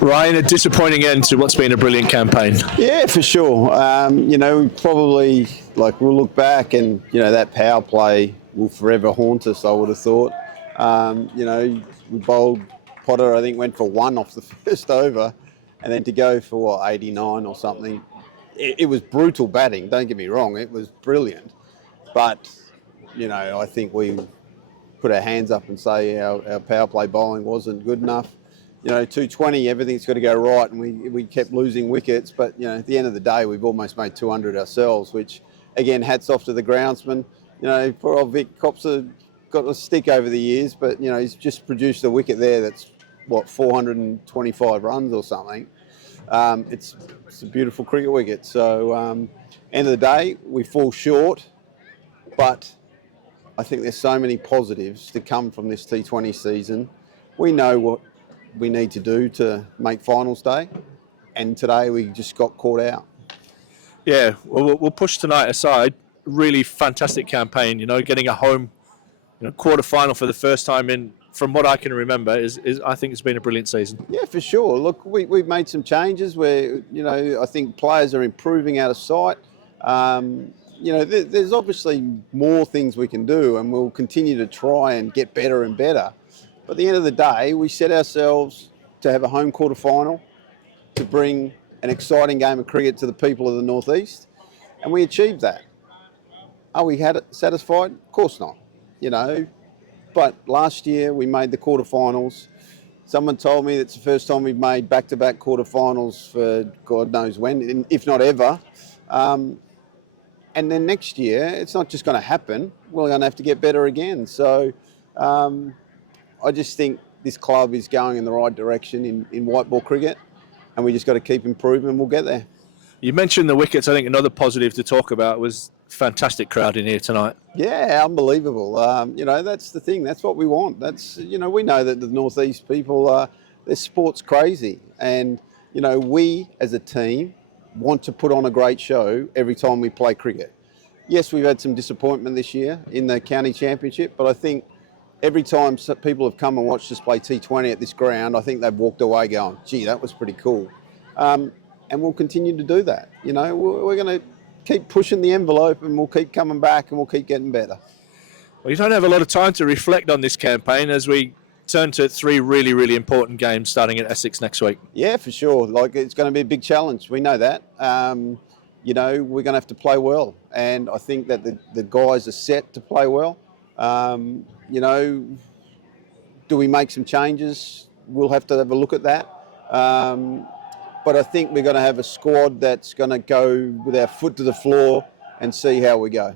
Ryan, a disappointing end to what's been a brilliant campaign. Yeah, for sure. We probably, we'll look back and, that power play will forever haunt us, I would have thought. We bowled Potter, I think, went for one off the first over, and then to go for, 89 or something. It was brutal batting, don't get me wrong, it was brilliant. But, I think we put our hands up and say our power play bowling wasn't good enough. 220, everything's got to go right, and we kept losing wickets. But, at the end of the day, we've almost made 200 ourselves, which, again, hats off to the groundsman. Poor old Vic Copser got a stick over the years, but, he's just produced a wicket there that's, 425 runs or something. It's a beautiful cricket wicket. So, end of the day, we fall short, but I think there's so many positives to come from this T20 season. We know what we need to do to make finals day, and today we just got caught out. Yeah, well, we'll push tonight aside. Really fantastic campaign, getting a home quarter final for the first time in, from what I can remember, is I think it's been a brilliant season. Yeah, for sure. Look, we've made some changes where, I think players are improving out of sight. There's obviously more things we can do, and we'll continue to try and get better and better. But at the end of the day, we set ourselves to have a home quarter final, to bring an exciting game of cricket to the people of the North East, and we achieved that. Are we satisfied? Of course not, But last year we made the quarterfinals. Someone told me it's the first time we've made back-to-back quarterfinals for God knows when, if not ever. And then next year, it's not just going to happen. We're going to have to get better again. So I just think this club is going in the right direction in white ball cricket, and we just got to keep improving and we'll get there. You mentioned the wickets. I think another positive to talk about was fantastic crowd in here tonight. Yeah, unbelievable. That's the thing. That's what we want. We know that the North East people, their sport's crazy. And, we as a team want to put on a great show every time we play cricket. Yes, we've had some disappointment this year in the county championship, but I think every time people have come and watched us play T20 at this ground, I think they've walked away going, gee, that was pretty cool. And we'll continue to do that. We're going to keep pushing the envelope, and we'll keep coming back, and we'll keep getting better. Well, you don't have a lot of time to reflect on this campaign as we turn to 3 really, really important games starting at Essex next week. Yeah, for sure. It's going to be a big challenge. We know that. We're going to have to play well, and I think that the guys are set to play well. Do we make some changes? We'll have to have a look at that. But I think we're going to have a squad that's going to go with our foot to the floor and see how we go.